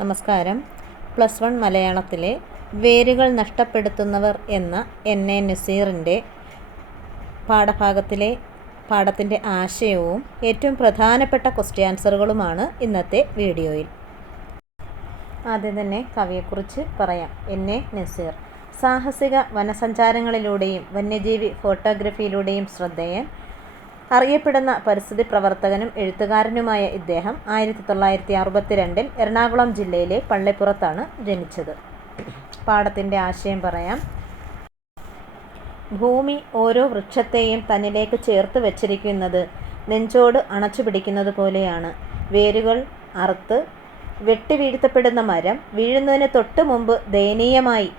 നമസ്കാരം. Plus one മലയാളത്തിലെ വേരുകൾ നഷ്ടപ്പെടുത്തുന്നവർ എന്ന എൻ. എ. നസീറിന്റെ പാഠഭാഗത്തിലെ പാഠത്തിന്റെ ആശയവും ഏറ്റവും പ്രധാനപ്പെട്ട ക്വസ്റ്റ്യൻ ആൻസറുകളുമാണ് ഇന്നത്തെ വീഡിയോയിൽ. ആദ്യം തന്നെ കവിയെക്കുറിച്ച് പറയാം. എൻ. എ. നസീർ. സാഹസിക വനസഞ്ചാരങ്ങളിലൂടെയും വന്യജീവി ഫോട്ടോഗ്രഫിയിലൂടെയും ശ്രദ്ധേയൻ അറിയപ്പെടുന്ന പരിസ്ഥിതി പ്രവർത്തകനും എഴുത്തുകാരനുമായ ഇദ്ദേഹം ആയിരത്തി തൊള്ളായിരത്തി അറുപത്തിരണ്ടിൽ എറണാകുളം ജില്ലയിലെ പള്ളിപ്പുറത്താണ് ജനിച്ചത്. പാഠത്തിന്റെ ആശയം പറയാം. ഭൂമി ഓരോ വൃക്ഷത്തെയും തന്നിലേക്ക് ചേർത്ത് വച്ചിരിക്കുന്നത് നെഞ്ചോട് അണച്ചു പിടിക്കുന്നത് പോലെയാണ്. വേരുകൾ അറുത്ത് വെട്ടി വീഴ്ത്തപ്പെടുന്ന മരം വീഴുന്നതിന് തൊട്ട് മുമ്പ് ദയനീയമായി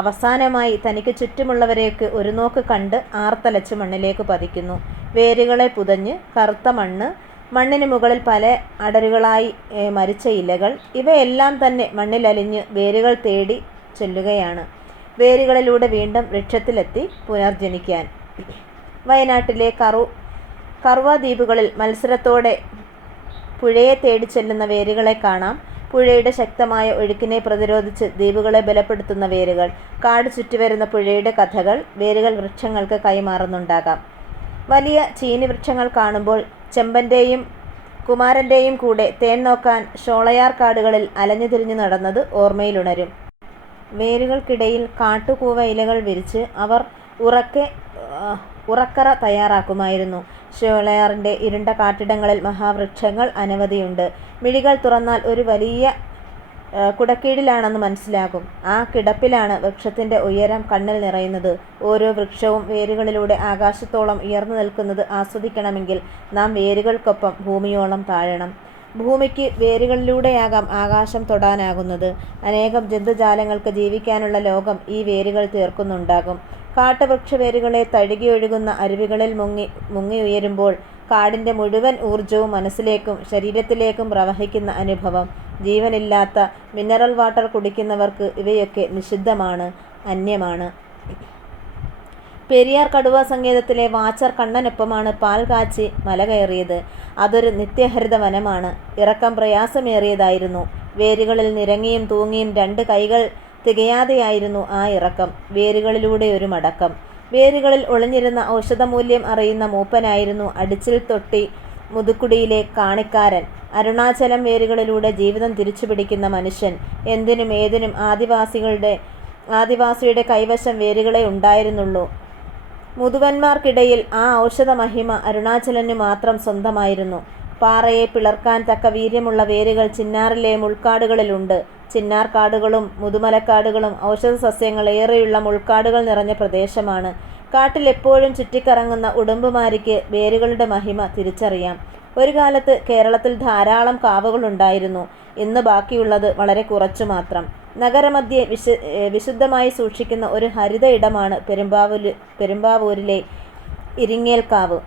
അവസാനമായി തനിക്ക് ചുറ്റുമുള്ളവരെയൊക്കെ ഒരു നോക്ക് കണ്ട് ആർത്തലച്ച് മണ്ണിലേക്ക് പതിക്കുന്നു. വേരുകളെ പുതഞ്ഞ് കറുത്ത മണ്ണ് മണ്ണിന് മുകളിൽ പല അടരുകളായി മരിച്ച ഇലകൾ ഇവയെല്ലാം തന്നെ മണ്ണിലലിഞ്ഞ് വേരുകൾ തേടി ചെല്ലുകയാണ്. വേരുകളിലൂടെ വീണ്ടും വൃക്ഷത്തിലെത്തി പുനർജനിക്കാൻ. വയനാട്ടിലെ കറു കറുവ ദ്വീപുകളിൽ മത്സരത്തോടെ പുഴയെ തേടി ചെല്ലുന്ന വേരുകളെ കാണാം. പുഴയുടെ ശക്തമായ ഒഴുക്കിനെ പ്രതിരോധിച്ച് ദ്വീപുകളെ ബലപ്പെടുത്തുന്ന വേരുകൾ കാട് ചുറ്റിവരുന്ന പുഴയുടെ കഥകൾ വേരുകൾ വൃക്ഷങ്ങൾക്ക് കൈമാറുന്നുണ്ടാകാം. വലിയ ചീനി വൃക്ഷങ്ങൾ കാണുമ്പോൾ ചെമ്പന്റെയും കുമാരന്റെയും കൂടെ തേൻ നോക്കാൻ ഷോളയാർ കാടുകളിൽ അലഞ്ഞു തിരിഞ്ഞു നടന്നത് ഓർമ്മയിലുണരും. വേരുകൾക്കിടയിൽ കാട്ടുകൂവ ഇലകൾ വിരിച്ച് അവർ ഉറക്കെ ഉറക്കറ തയ്യാറാക്കുമായിരുന്നു. ഷോളയാറിന്റെ ഇരുണ്ട കാട്ടിടങ്ങളിൽ മഹാവൃക്ഷങ്ങൾ അനവധിയുണ്ട്. മിഴികൾ തുറന്നാൽ ഒരു വലിയ കുടക്കീഴിലാണെന്ന് മനസ്സിലാകും. ആ കിടപ്പിലാണ് വൃക്ഷത്തിന്റെ ഉയരം കണ്ണിൽ നിറയുന്നത്. ഓരോ വൃക്ഷവും വേരുകളിലൂടെ ആകാശത്തോളം ഉയർന്നു നിൽക്കുന്നത് ആസ്വദിക്കണമെങ്കിൽ നാം വേരുകൾക്കൊപ്പം ഭൂമിയോളം താഴണം. ഭൂമിക്ക് വേരുകളിലൂടെയാകാം ആകാശം തൊടാനാകുന്നത്. അനേകം ജന്തുജാലങ്ങൾക്ക് ജീവിക്കാനുള്ള ലോകം ഈ വേരുകൾ തീർക്കുന്നുണ്ടാകും. കാട്ടുവൃക്ഷ വേരുകളെ തഴുകിയൊഴുകുന്ന അരുവികളിൽ മുങ്ങി മുങ്ങി ഉയരുമ്പോൾ കാടിന്റെ മുഴുവൻ ഊർജവും മനസ്സിലേക്കും ശരീരത്തിലേക്കും പ്രവഹിക്കുന്ന അനുഭവം. ജീവനില്ലാത്ത മിനറൽ വാട്ടർ കുടിക്കുന്നവർക്ക് ഇവയൊക്കെ നിഷിദ്ധമാണ് അന്യമാണ്. പെരിയാർ കടുവ സങ്കേതത്തിലെ വാച്ചർ കണ്ണനൊപ്പമാണ് പാൽ കാച്ചി മല കയറിയത്. അതൊരു നിത്യഹരിത വനമാണ്. ഇറക്കം പ്രയാസമേറിയതായിരുന്നു. വേരുകളിൽ നിരങ്ങിയും തൂങ്ങിയും രണ്ട് കൈകൾ തികയാതെയായിരുന്നു ആ ഇറക്കം. വേരുകളിലൂടെ ഒരു മടക്കം. വേരുകളിൽ ഒളിഞ്ഞിരുന്ന ഔഷധമൂല്യം അറിയുന്ന മൂപ്പനായിരുന്നു അടിച്ചിൽ തൊട്ടി മുതുക്കുടിയിലെ കാണിക്കാരൻ. അരുണാചലം വേരുകളിലൂടെ ജീവിതം തിരിച്ചുപിടിക്കുന്ന മനുഷ്യൻ. എന്തിനും ഏതിനും ആദിവാസികളുടെ ആദിവാസിയുടെ കൈവശം വേരുകളെ ഉണ്ടായിരുന്നുള്ളൂ. മുതുവന്മാർക്കിടയിൽ ആ ഔഷധ മഹിമ അരുണാചലനു മാത്രം സ്വന്തമായിരുന്നു. പാറയെ പിളർക്കാൻ തക്ക വീര്യമുള്ള വേരുകൾ ചിന്നാറിലെ മുൾക്കാടുകളിലുണ്ട്. ചിന്നാർ കാടുകളും മുതുമലക്കാടുകളും ഔഷധ സസ്യങ്ങൾ ഏറെയുള്ള മുൾക്കാടുകൾ നിറഞ്ഞ പ്രദേശമാണ്. കാട്ടിൽ എപ്പോഴും ചുറ്റിക്കറങ്ങുന്ന ഉടുമ്പുമാരിക്ക് വേരുകളുടെ മഹിമ തിരിച്ചറിയാം. ഒരു കാലത്ത് കേരളത്തിൽ ധാരാളം കാവുകളുണ്ടായിരുന്നു ഇന്ന് ബാക്കിയുള്ളത് വളരെ കുറച്ചു മാത്രം. നഗരമധ്യേ വിശ വിശുദ്ധമായി സൂക്ഷിക്കുന്ന ഒരു ഹരിത ഇടമാണ് പെരുമ്പാവൂര് പെരുമ്പാവൂരിലെ ഇരിങ്ങേൽക്കാവ്.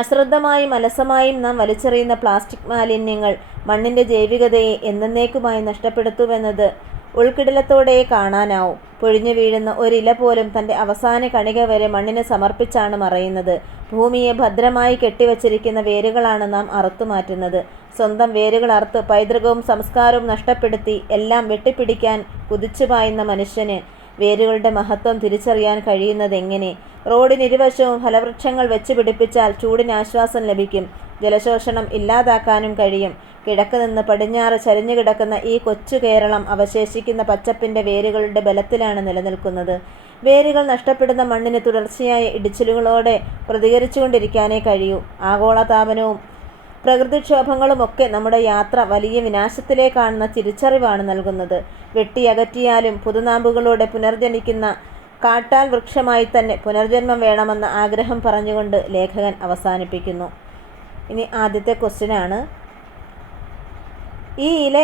അശ്രദ്ധമായും അലസമായും നാം വലിച്ചെറിയുന്ന പ്ലാസ്റ്റിക് മാലിന്യങ്ങൾ മണ്ണിന്റെ ജൈവികതയെ എന്നേക്കുമായി നഷ്ടപ്പെടുത്തുമെന്നത് ഉൾക്കിടലത്തോടെ കാണാനാവും. പൊഴിഞ്ഞു വീഴുന്ന ഒരില പോലും തന്റെ അവസാന കണിക വരെ മണ്ണിന് സമർപ്പിച്ചാണ് മറയുന്നത്. ഭൂമിയെ ഭദ്രമായി കെട്ടിവച്ചിരിക്കുന്ന വേരുകളാണ് നാം അറുത്തുമാറ്റുന്നത് സ്വന്തം വേരുകൾ അറുത്ത് പൈതൃകവും സംസ്കാരവും നഷ്ടപ്പെടുത്തി എല്ലാം വെട്ടിപ്പിടിക്കാൻ കുതിച്ചു പായുന്ന മനുഷ്യന് വേരുകളുടെ മഹത്വം തിരിച്ചറിയാൻ കഴിയുന്നത് എങ്ങനെ റോഡിനിരുവശവും ഫലവൃക്ഷങ്ങൾ വെച്ച് പിടിപ്പിച്ചാൽ ചൂടിന് ആശ്വാസം ലഭിക്കും. ജലശോഷണം ഇല്ലാതാക്കാനും കഴിയും. കിഴക്ക് നിന്ന് പടിഞ്ഞാറ് ചരിഞ്ഞു കിടക്കുന്ന ഈ കൊച്ചു കേരളം അവശേഷിക്കുന്ന പച്ചപ്പിന്റെ വേരുകളുടെ ബലത്തിലാണ് നിലനിൽക്കുന്നത്. വേരുകൾ നഷ്ടപ്പെടുന്ന മണ്ണിന് തുടർച്ചയായ ഇടിച്ചിലുകളോടെ പ്രതികരിച്ചുകൊണ്ടിരിക്കാനേ കഴിയൂ. ആഗോളതാപനവും പ്രകൃതിക്ഷോഭങ്ങളുമൊക്കെ നമ്മുടെ യാത്ര വലിയ വിനാശത്തിലേക്കാണെന്ന തിരിച്ചറിവാണ് നൽകുന്നത്. വെട്ടിയകറ്റിയാലും പുതുനാമ്പുകളോടെ പുനർജനിക്കുന്ന കാട്ടാൽ വൃക്ഷമായി തന്നെ പുനർജന്മം വേണമെന്ന ആഗ്രഹം പറഞ്ഞുകൊണ്ട് ലേഖകൻ അവസാനിപ്പിക്കുന്നു. ഇനി ആദ്യത്തെ ക്വസ്റ്റ്യനാണ്. ഈ ഇല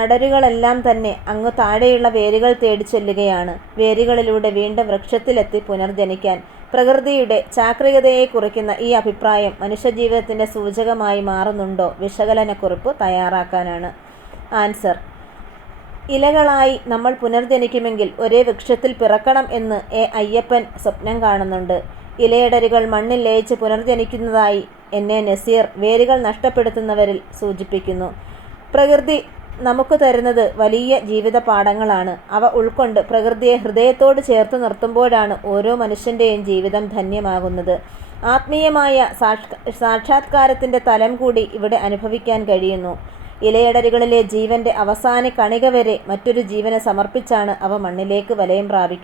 അടരുകളെല്ലാം തന്നെ അങ്ങ് താഴെയുള്ള വേരുകൾ തേടി ചെല്ലുകയാണ്. വേരുകളിലൂടെ വീണ്ടും വൃക്ഷത്തിലെത്തി പുനർജനിക്കാൻ പ്രകൃതിയുടെ ചാക്രികതയെ കുറിക്കുന്ന ഈ അഭിപ്രായം മനുഷ്യജീവിതത്തിന്റെ സൂചകമായി മാറുന്നുണ്ടോ? വിശകലനക്കുറിപ്പ് തയ്യാറാക്കാനാണ്. ആൻസർ. ഇലകളായി നമ്മൾ പുനർജനിക്കുമെങ്കിൽ ഒരേ വൃക്ഷത്തിൽ പിറക്കണം എന്ന് എ അയ്യപ്പൻ സ്വപ്നം കാണുന്നുണ്ട്. ഇലയടരുകൾ മണ്ണിൽ ലയിച്ച് പുനർജനിക്കുന്നതായി എന്നെ നസീർ വേരുകൾ നഷ്ടപ്പെടുത്തുന്നവരിൽ സൂചിപ്പിക്കുന്നു. പ്രകൃതി നമുക്ക് തരുന്നത് വലിയ ജീവിത പാഠങ്ങളാണ്. അവ ഉൾക്കൊണ്ട് പ്രകൃതിയെ ഹൃദയത്തോട് ചേർത്ത് നിർത്തുമ്പോഴാണ് ഓരോ മനുഷ്യന്റെയും ജീവിതം ധന്യമാകുന്നത്. ആത്മീയമായ സാക്ഷാത്കാരത്തിന്റെ തലം കൂടി ഇവിടെ അനുഭവിക്കാൻ കഴിയുന്നു. ഇലയടരുകളിലെ ജീവന്റെ അവസാന കണിക വരെ മറ്റൊരു ജീവനെ സമർപ്പിച്ചാണ് അവ മണ്ണിലേക്ക് വലയം പ്രാപി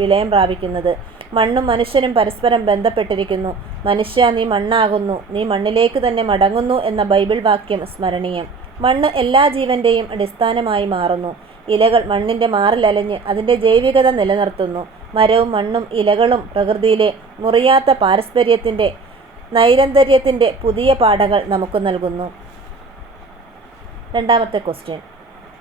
വിലയം പ്രാപിക്കുന്നത്. മണ്ണും മനുഷ്യനും പരസ്പരം ബന്ധപ്പെട്ടിരിക്കുന്നു. മനുഷ്യ നീ മണ്ണാകുന്നു. നീ മണ്ണിലേക്ക് തന്നെ മടങ്ങുന്നു എന്ന ബൈബിൾ വാക്യം സ്മരണീയം. മണ്ണ് എല്ലാ ജീവന്റെയും അടിസ്ഥാനമായി മാറുന്നു. ഇലകൾ മണ്ണിന്റെ മാറിലലഞ്ഞ് അതിന്റെ ജൈവികത നിലനിർത്തുന്നു. മരവും മണ്ണും ഇലകളും പ്രകൃതിയിലെ മുറിയാത്ത പാരസ്പര്യത്തിന്റെ നൈരന്തര്യത്തിന്റെ പുതിയ പാഠങ്ങൾ നമുക്ക് നൽകുന്നു. രണ്ടാമത്തെ ക്വസ്റ്റ്യൻ.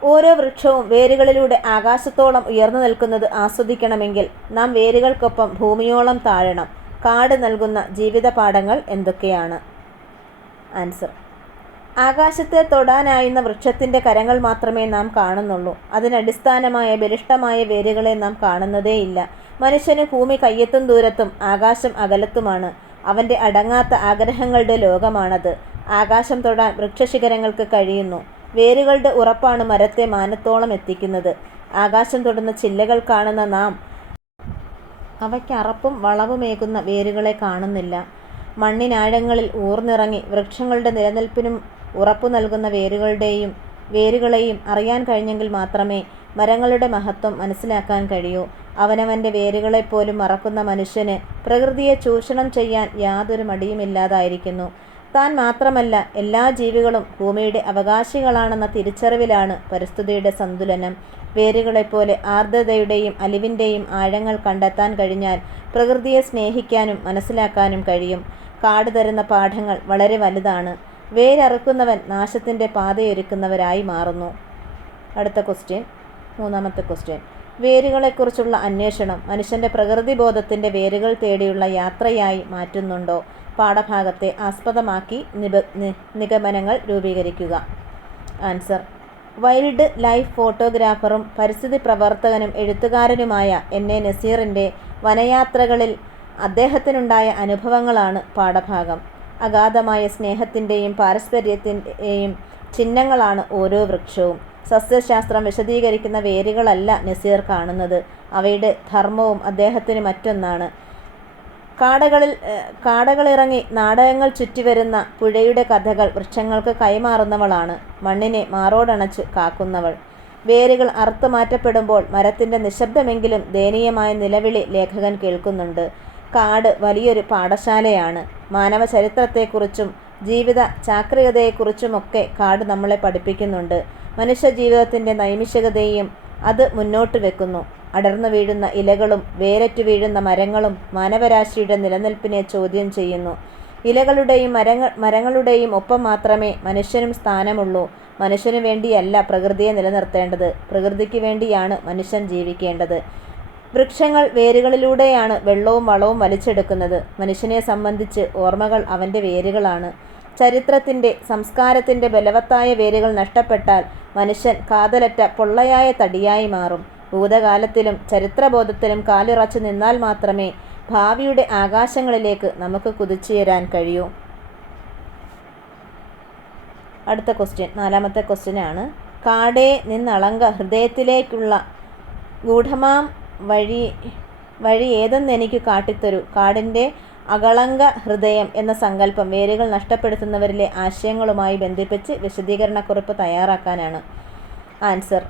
ഓരോ വൃക്ഷവും വേരുകളിലൂടെ ആകാശത്തോളം ഉയർന്നു നിൽക്കുന്നത് ആസ്വദിക്കണമെങ്കിൽ നാം വേരുകൾക്കൊപ്പം ഭൂമിയോളം താഴണം. കാട് നൽകുന്ന ജീവിത പാഠങ്ങൾ എന്തൊക്കെയാണ്? ആൻസർ. ആകാശത്തെ തൊടാനായുന്ന വൃക്ഷത്തിന്റെ കരങ്ങൾ മാത്രമേ നാം കാണുന്നുള്ളൂ. അതിനടിസ്ഥാനമായ ബലിഷ്ടമായ വേരുകളെ നാം കാണുന്നതേയില്ല. മനുഷ്യന് ഭൂമി കയ്യെത്തും ദൂരത്തും ആകാശം അകലത്തുമാണ്. അവന്റെ അടങ്ങാത്ത ആഗ്രഹങ്ങളുടെ ലോകമാണത്. ആകാശം തൊടാൻ വൃക്ഷശിഖരങ്ങൾക്ക് കഴിയുന്നു. വേരുകളുടെ ഉറപ്പാണ് മരത്തെ മാനത്തോളം എത്തിക്കുന്നത്. ആകാശം തൊടുന്ന ചില്ലകൾ കാണുന്ന നാം അവയ്ക്ക് അറപ്പും വളവുമേകുന്ന വേരുകളെ കാണുന്നില്ല. മണ്ണിനാഴങ്ങളിൽ ഊർന്നിറങ്ങി വൃക്ഷങ്ങളുടെ നിലനിൽപ്പിനും ഉറപ്പു നൽകുന്ന വേരുകളുടെയും വേരുകളെയും അറിയാൻ കഴിഞ്ഞെങ്കിൽ മാത്രമേ മരങ്ങളുടെ മഹത്വം മനസ്സിലാക്കാൻ കഴിയൂ. അവനവന്റെ വേരുകളെപ്പോലും മറക്കുന്ന മനുഷ്യന് പ്രകൃതിയെ ചൂഷണം ചെയ്യാൻ യാതൊരു മടിയുമില്ലാതായിരിക്കുന്നു. താൻ മാത്രമല്ല എല്ലാ ജീവികളും ഭൂമിയുടെ അവകാശികളാണെന്ന തിരിച്ചറിവിലാണ് പരിസ്ഥിതിയുടെ സന്തുലനം. വേരുകളെപ്പോലെ ആർദ്രതയുടെയും അലിവിന്റെയും ആഴങ്ങൾ കണ്ടെത്താൻ കഴിഞ്ഞാൽ പ്രകൃതിയെ സ്നേഹിക്കാനും മനസ്സിലാക്കാനും കഴിയും. കാട് തരുന്ന പാഠങ്ങൾ വളരെ വലുതാണ്. വേരറുക്കുന്നവൻ നാശത്തിന്റെ പാതയൊരുക്കുന്നവരായി മാറുന്നു. അടുത്ത ക്വസ്റ്റ്യൻ. മൂന്നാമത്തെ ക്വസ്റ്റ്യൻ. വേരുകളെക്കുറിച്ചുള്ള അന്വേഷണം മനുഷ്യന്റെ പ്രകൃതിബോധത്തിന്റെ വേരുകൾ തേടിയുള്ള യാത്രയായി മാറ്റുന്നുണ്ടോ? പാഠഭാഗത്തെ ആസ്പദമാക്കി നിഗമനങ്ങൾ രൂപീകരിക്കുക. ആൻസർ. വൈൽഡ് ലൈഫ് ഫോട്ടോഗ്രാഫറും പരിസ്ഥിതി പ്രവർത്തകനും എഴുത്തുകാരനുമായ എൻ. എ. നസീറിന്റെ വനയാത്രകളിൽ അദ്ദേഹത്തിനുണ്ടായ അനുഭവങ്ങളാണ് പാഠഭാഗം. അഗാധമായ സ്നേഹത്തിന്റെയും പാരസ്പര്യത്തിന്റെയും ചിഹ്നങ്ങളാണ് ഓരോ വൃക്ഷവും. സസ്യശാസ്ത്രം വിശദീകരിക്കുന്ന വേരുകളല്ല നസീർ കാണുന്നത്. അവയുടെ ധർമ്മവും അദ്ദേഹത്തിന് മറ്റൊന്നാണ്. കാടകളിൽ കാടകളിറങ്ങി നാടകങ്ങൾ ചുറ്റിവരുന്ന പുഴയുടെ കഥകൾ വൃക്ഷങ്ങൾക്ക് കൈമാറുന്നവളാണ്. മണ്ണിനെ മാറോടണച്ച് കാക്കുന്നവൾ. വേരുകൾ അറുത്തു മാറ്റപ്പെടുമ്പോൾ മരത്തിന്റെ നിശബ്ദമെങ്കിലും ദയനീയമായ നിലവിളി ലേഖകൻ കേൾക്കുന്നുണ്ട്. കാട് വലിയൊരു പാഠശാലയാണ്. മാനവ ചരിത്രത്തെക്കുറിച്ചും ജീവിത ചാക്രികതയെക്കുറിച്ചുമൊക്കെ കാട് നമ്മളെ പഠിപ്പിക്കുന്നുണ്ട്. മനുഷ്യ ജീവിതത്തിന്റെ നൈമിഷികതയും അത് മുന്നോട്ട് വെക്കുന്നു. അടർന്നു വീഴുന്ന ഇലകളും വേരറ്റു വീഴുന്ന മരങ്ങളും മാനവരാശിയുടെ നിലനിൽപ്പിനെ ചോദ്യം ചെയ്യുന്നു. ഇലകളുടെയും മരങ്ങൾ മരങ്ങളുടെയും ഒപ്പം മാത്രമേ മനുഷ്യനും സ്ഥാനമുള്ളൂ. മനുഷ്യനു വേണ്ടിയല്ല പ്രകൃതിയെ നിലനിർത്തേണ്ടത്. പ്രകൃതിക്ക് വേണ്ടിയാണ് മനുഷ്യൻ ജീവിക്കേണ്ടത്. വൃക്ഷങ്ങൾ വേരുകളിലൂടെയാണ് വെള്ളവും വളവും വലിച്ചെടുക്കുന്നത്. മനുഷ്യനെ സംബന്ധിച്ച് ഓർമ്മകൾ അവന്റെ വേരുകളാണ്. ചരിത്രത്തിന്റെ സംസ്കാരത്തിന്റെ ബലവത്തായ വേരുകൾ നഷ്ടപ്പെട്ടാൽ മനുഷ്യൻ കാതലറ്റ പൊള്ളയായ തടിയായി മാറും. ഭൂതകാലത്തിലും ചരിത്രബോധത്തിലും കാലിറച്ചു നിന്നാൽ മാത്രമേ ഭാവിയുടെ ആകാശങ്ങളിലേക്ക് നമുക്ക് കുതിച്ചുയരാൻ കഴിയൂ. അടുത്ത ക്വസ്റ്റ്യൻ നാലാമത്തെ ക്വസ്റ്റ്യനാണ് കാടേ നിന്നളങ്ക ഹൃദയത്തിലേക്കുള്ള ഗൂഢമാം വഴി വഴി ഏതെന്ന് എനിക്ക് കാട്ടിത്തരൂ. കാടിന്റെ അകളങ്ക ഹൃദയം എന്ന സങ്കല്പം വേരുകൾ നഷ്ടപ്പെടുത്തുന്നവരിലെ ആശയങ്ങളുമായി ബന്ധിപ്പിച്ച് വിശദീകരണക്കുറിപ്പ് തയ്യാറാക്കാനാണ്. ആൻസർ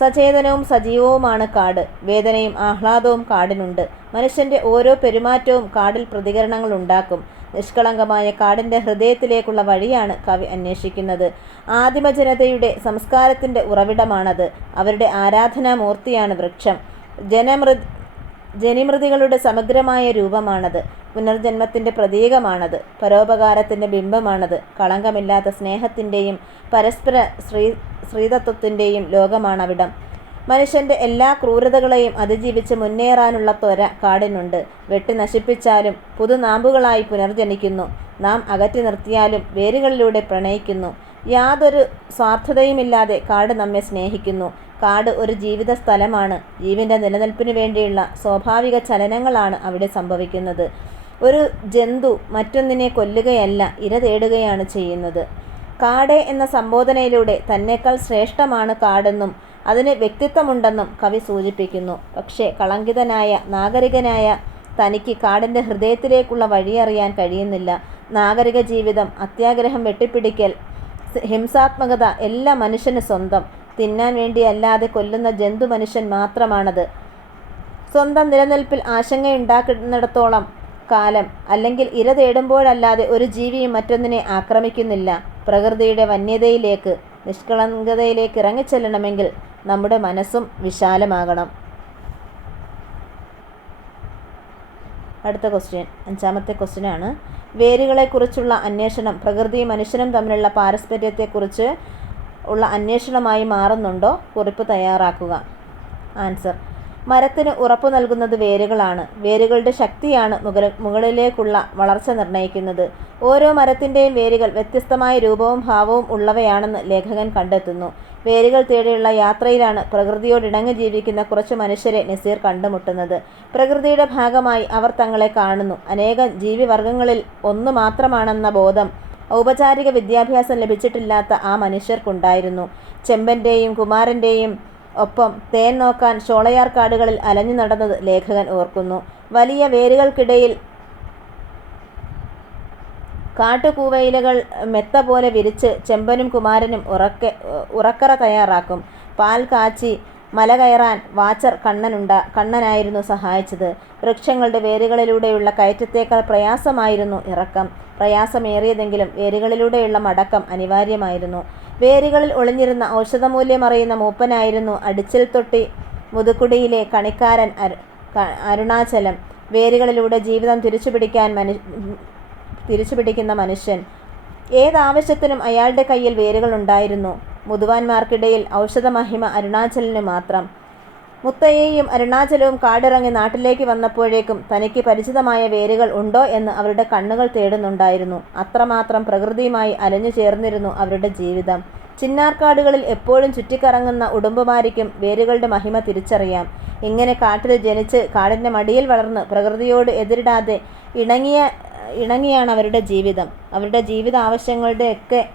സചേതനവും സജീവവുമാണ് കാട്. വേദനയും ആഹ്ലാദവും കാടിനുണ്ട്. മനുഷ്യന്റെ ഓരോ പെരുമാറ്റവും കാടിൽ പ്രതികരണങ്ങൾ ഉണ്ടാക്കും. നിഷ്കളങ്കമായ കാടിന്റെ ഹൃദയത്തിലേക്കുള്ള വഴിയാണ് കവി അന്വേഷിക്കുന്നത്. ആദിമജനതയുടെ സംസ്കാരത്തിന്റെ ഉറവിടമാണത്. അവരുടെ ആരാധനാമൂർത്തിയാണ് വൃക്ഷം. ജനമൃ ജനിമൃതികളുടെ സമഗ്രമായ രൂപമാണത്. പുനർജന്മത്തിന്റെ പ്രതീകമാണത്. പരോപകാരത്തിന്റെ ബിംബമാണത്. കളങ്കമില്ലാത്ത സ്നേഹത്തിന്റെയും പരസ്പര ശ്രീ ശ്രീതത്വത്തിന്റെയും ലോകമാണവിടം. മനുഷ്യന്റെ എല്ലാ ക്രൂരതകളെയും അതിജീവിച്ച് മുന്നേറാനുള്ള ത്വര കാടിനുണ്ട്. വെട്ടി നശിപ്പിച്ചാലും പുതുനാമ്പുകളായി പുനർജനിക്കുന്നു. നാം അകറ്റി നിർത്തിയാലും വേരുകളിലൂടെ പ്രണയിക്കുന്നു. യാതൊരു സ്വാർത്ഥതയുമില്ലാതെ കാട് നമ്മെ സ്നേഹിക്കുന്നു. കാട് ഒരു ജീവിത സ്ഥലമാണ് ജീവന്റെ നിലനിൽപ്പിന് വേണ്ടിയുള്ള സ്വാഭാവിക ചലനങ്ങളാണ് അവിടെ സംഭവിക്കുന്നത്. ഒരു ജന്തു മറ്റൊന്നിനെ കൊല്ലുകയല്ല ഇര തേടുകയാണ് ചെയ്യുന്നത്. കാട് എന്ന സംബോധനയിലൂടെ തന്നെക്കാൾ ശ്രേഷ്ഠമാണ് കാടെന്നും അതിന് വ്യക്തിത്വമുണ്ടെന്നും കവി സൂചിപ്പിക്കുന്നു. പക്ഷേ കളങ്കിതനായ നാഗരികനായ തനിക്ക് കാടിന്റെ ഹൃദയത്തിലേക്കുള്ള വഴിയറിയാൻ കഴിയുന്നില്ല. നാഗരിക ജീവിതം അത്യാഗ്രഹം വെട്ടിപ്പിടിക്കൽ ഹിംസാത്മകത എല്ലാ മനുഷ്യന് സ്വന്തം. തിന്നാൻ വേണ്ടിയല്ലാതെ കൊല്ലുന്ന ജന്തു മനുഷ്യൻ മാത്രമാണത്. സ്വന്തം നിലനിൽപ്പിൽ ആശങ്കയുണ്ടാക്കുന്നിടത്തോളം കാലം അല്ലെങ്കിൽ ഇര തേടുമ്പോഴല്ലാതെ ഒരു ജീവിയും മറ്റൊന്നിനെ ആക്രമിക്കുന്നില്ല. പ്രകൃതിയുടെ വന്യതയിലേക്ക് നിഷ്കളങ്കതയിലേക്ക് ഇറങ്ങിച്ചെല്ലണമെങ്കിൽ നമ്മുടെ മനസ്സും വിശാലമാകണം. അടുത്ത ക്വസ്റ്റ്യൻ അഞ്ചാമത്തെ ക്വസ്റ്റ്യനാണ് വേരുകളെക്കുറിച്ചുള്ള അന്വേഷണം പ്രകൃതിയും മനുഷ്യനും തമ്മിലുള്ള പാരസ്പര്യത്തെക്കുറിച്ച് ഉള്ള അന്വേഷണമായി മാറുന്നുണ്ടോ? കുറിപ്പ് തയ്യാറാക്കുക. ആൻസർ. മരത്തിന് ഉറപ്പു നൽകുന്നത് വേരുകളാണ്. വേരുകളുടെ ശക്തിയാണ് മുകൾ മുകളിലേക്കുള്ള വളർച്ച നിർണയിക്കുന്നത്. ഓരോ മരത്തിന്റെയും വേരുകൾ വ്യത്യസ്തമായ രൂപവും ഭാവവും ഉള്ളവയാണെന്ന് ലേഖകൻ കണ്ടെത്തുന്നു. വേരുകൾ തേടിയുള്ള യാത്രയിലാണ് പ്രകൃതിയോടിണങ്ങി ജീവിക്കുന്ന കുറച്ച് മനുഷ്യരെ നസീർ കണ്ടുമുട്ടുന്നത്. പ്രകൃതിയുടെ ഭാഗമായി അവർ തങ്ങളെ കാണുന്നു. അനേകം ജീവിവർഗങ്ങളിൽ ഒന്ന് മാത്രമാണെന്ന ബോധം ഔപചാരിക വിദ്യാഭ്യാസം ലഭിച്ചിട്ടില്ലാത്ത ആ മനുഷ്യർക്കുണ്ടായിരുന്നു. ചെമ്പന്റെയും കുമാരന്റെയും ഒപ്പം തേൻ നോക്കാൻ ഷോളയാർ കാടുകളിൽ അലഞ്ഞു നടന്നത് ലേഖകൻ ഓർക്കുന്നു. വലിയ വേരുകൾക്കിടയിൽ കാട്ടുകൂവയിലകൾ മെത്ത പോലെ വിരിച്ച് ചെമ്പനും കുമാരനും ഉറക്കെ ഉറക്കറ തയ്യാറാക്കും. പാൽ കാച്ചി മല കയറാൻ വാച്ചർ കണ്ണനുണ്ട കണ്ണനായിരുന്നു സഹായിച്ചത്. വൃക്ഷങ്ങളുടെ വേരുകളിലൂടെയുള്ള കയറ്റത്തേക്കാൾ പ്രയാസമായിരുന്നു ഇറക്കം. പ്രയാസമേറിയതെങ്കിലും വേരുകളിലൂടെയുള്ള മടക്കം അനിവാര്യമായിരുന്നു. വേരുകളിൽ ഒളിഞ്ഞിരുന്ന ഔഷധമൂല്യം അറിയുന്ന മൂപ്പനായിരുന്നു അടിച്ചിൽ തൊട്ടി മുതുക്കുടിയിലെ കണിക്കാരൻ അരുണാചലം. വേരുകളിലൂടെ ജീവിതം തിരിച്ചുപിടിക്കാൻ മനു തിരിച്ചുപിടിക്കുന്ന മനുഷ്യൻ. ഏതാവശ്യത്തിനും അയാളുടെ കയ്യിൽ വേരുകൾ ഉണ്ടായിരുന്നു മുതുവാന്മാർക്കിടയിൽ ഔഷധമഹിമ അരുണാചലിന് മാത്രം. മുത്തയ്യയും അരുണാചലവും കാടിറങ്ങി നാട്ടിലേക്ക് വന്നപ്പോഴേക്കും തനിക്ക് പരിചിതമായ വേരുകൾ ഉണ്ടോ എന്ന് അവരുടെ കണ്ണുകൾ തേടുന്നുണ്ടായിരുന്നു. അത്രമാത്രം പ്രകൃതിയുമായി അലഞ്ഞു ചേർന്നിരുന്നു അവരുടെ ജീവിതം. ചിന്നാർക്കാടുകളിൽ എപ്പോഴും ചുറ്റിക്കറങ്ങുന്ന ഉടുമ്പുമാരിക്കും വേരുകളുടെ മഹിമ തിരിച്ചറിയാം. ഇങ്ങനെ കാട്ടിൽ ജനിച്ച് കാടിന്റെ മടിയിൽ വളർന്ന് പ്രകൃതിയോട് എതിരിടാതെ ഇണങ്ങിയ ഇണങ്ങിയാണ് അവരുടെ ജീവിതം. അവരുടെ ജീവിത ആവശ്യങ്ങളുടെയൊക്കെ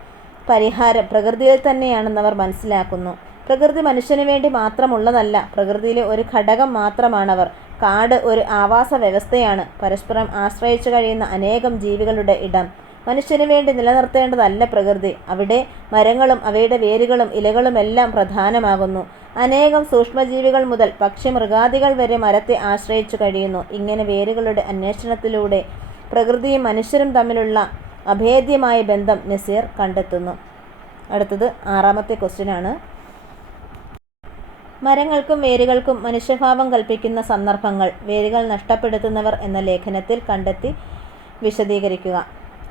പരിഹാരം പ്രകൃതിയിൽ തന്നെയാണെന്ന് അവർ മനസ്സിലാക്കുന്നു. പ്രകൃതി മനുഷ്യന് വേണ്ടി മാത്രമുള്ളതല്ല പ്രകൃതിയിലെ ഒരു ഘടകം മാത്രമാണവർ. കാട് ഒരു ആവാസ വ്യവസ്ഥയാണ്. പരസ്പരം ആശ്രയിച്ചു കഴിയുന്ന അനേകം ജീവികളുടെ ഇടം. മനുഷ്യന് വേണ്ടി നിലനിർത്തേണ്ടതല്ല പ്രകൃതി. അവിടെ മരങ്ങളും അവയുടെ വേരുകളും ഇലകളുമെല്ലാം പ്രധാനമാകുന്നു. അനേകം സൂക്ഷ്മജീവികൾ മുതൽ പക്ഷി മൃഗാദികൾ വരെ മരത്തെ ആശ്രയിച്ചു കഴിയുന്നു. ഇങ്ങനെ വേരുകളുടെ അന്വേഷണത്തിലൂടെ പ്രകൃതിയും മനുഷ്യരും തമ്മിലുള്ള അഭേദ്യമായ ബന്ധം നസീർ കണ്ടെത്തുന്നു. അടുത്തത് ആറാമത്തെ ക്വസ്റ്റ്യനാണ്. മരങ്ങൾക്കും വേരുകൾക്കും മനുഷ്യഭാവം കൽപ്പിക്കുന്ന സന്ദർഭങ്ങൾ വേരുകൾ നഷ്ടപ്പെടുത്തുന്നവർ എന്ന ലേഖനത്തിൽ കണ്ടെത്തി വിശദീകരിക്കുക.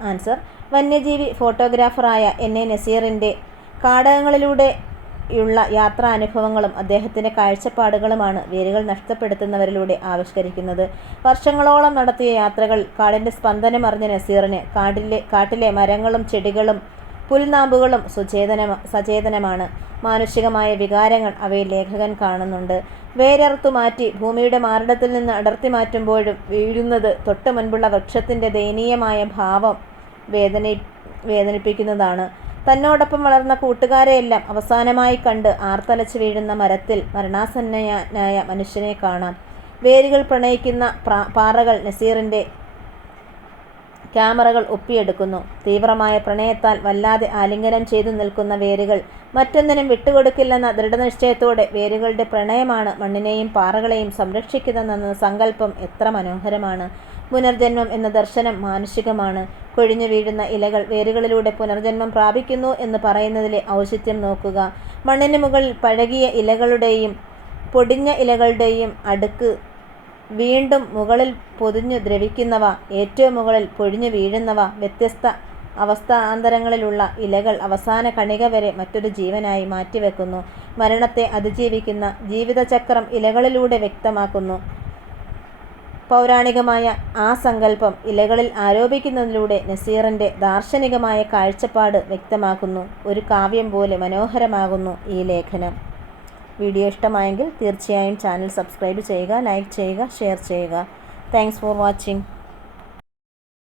ആൻസർ വന്യജീവി ഫോട്ടോഗ്രാഫറായ എൻ. എ. നസീറിന്റെ കാടകങ്ങളിലൂടെ യുള്ള യാത്രാനുഭവങ്ങളും അദ്ദേഹത്തിന്റെ കാഴ്ചപ്പാടുകളുമാണ് വേരുകൾ നഷ്ടപ്പെടുത്തുന്നവരിലൂടെ ആവിഷ്കരിക്കുന്നത്. വർഷങ്ങളോളം നടത്തിയ യാത്രകൾ കാടിന്റെ സ്പന്ദനം അറിഞ്ഞ നസീറിന് കാടിലെ കാട്ടിലെ മരങ്ങളും ചെടികളും പുൽനാമ്പുകളും സുചേതന സചേതനമാണ്. മാനുഷികമായ വികാരങ്ങൾ അവയിൽ ലേഖകൻ കാണുന്നുണ്ട്. വേരറുത്തു മാറ്റി ഭൂമിയുടെ മാറിടത്തിൽ നിന്ന് അടർത്തി മാറ്റുമ്പോഴും വീഴുന്നത് തൊട്ട് മുൻപുള്ള വൃക്ഷത്തിന്റെ ദയനീയമായ ഭാവം വേദന വേദനിപ്പിക്കുന്നതാണ്. തന്നോടൊപ്പം വളർന്ന കൂട്ടുകാരെയെല്ലാം അവസാനമായി കണ്ട് ആർത്തലച്ച് വീഴുന്ന മരത്തിൽ മരണാസന്നനായ മനുഷ്യനെ കാണാം. വേരുകൾ പ്രണയിക്കുന്ന പാറകൾ നസീറിന്റെ ക്യാമറകൾ ഒപ്പിയെടുക്കുന്നു. തീവ്രമായ പ്രണയത്താൽ വല്ലാതെ ആലിംഗനം ചെയ്തു നിൽക്കുന്ന വേരുകൾ മറ്റൊന്നിനും വിട്ടുകൊടുക്കില്ലെന്ന ദൃഢനിശ്ചയത്തോടെ വേരുകളുടെ പ്രണയമാണ് മണ്ണിനെയും പാറകളെയും സംരക്ഷിക്കുന്നതെന്ന സങ്കല്പം എത്ര മനോഹരമാണ്. പുനർജന്മം എന്ന ദർശനം മാനുഷികമാണ്. കൊഴിഞ്ഞു വീഴുന്ന ഇലകൾ വേരുകളിലൂടെ പുനർജന്മം പ്രാപിക്കുന്നു എന്ന് പറയുന്നതിലെ ഔചിത്യം നോക്കുക. മണ്ണിന് മുകളിൽ പഴകിയ ഇലകളുടെയും പൊടിഞ്ഞ ഇലകളുടെയും അടുക്ക് വീണ്ടും മുകളിൽ പൊതിഞ്ഞു ദ്രവിക്കുന്നവ ഏറ്റവും മുകളിൽ പൊഴിഞ്ഞു വീഴുന്നവ വ്യത്യസ്ത അവസ്ഥാന്തരങ്ങളിലുള്ള ഇലകൾ അവസാന കണിക വരെ മറ്റൊരു ജീവനായി മാറ്റിവെക്കുന്നു. മരണത്തെ അതിജീവിക്കുന്ന ജീവിതചക്രം ഇലകളിലൂടെ വ്യക്തമാക്കുന്നു. പൗരാണികമായ ആ സങ്കല്പം ഇലകളിൽ ആരോപിക്കുന്നതിലൂടെ നസീറിന്റെ ദാർശനികമായ കാഴ്ചപ്പാട് വ്യക്തമാക്കുന്നു. ഒരു കാവ്യം പോലെ മനോഹരമാകുന്നു ഈ ലേഖനം. വീഡിയോ ഇഷ്ടമായെങ്കിൽ തീർച്ചയായും ചാനൽ സബ്സ്ക്രൈബ് ചെയ്യുക ലൈക്ക് ചെയ്യുക ഷെയർ ചെയ്യുക. Thanks for watching.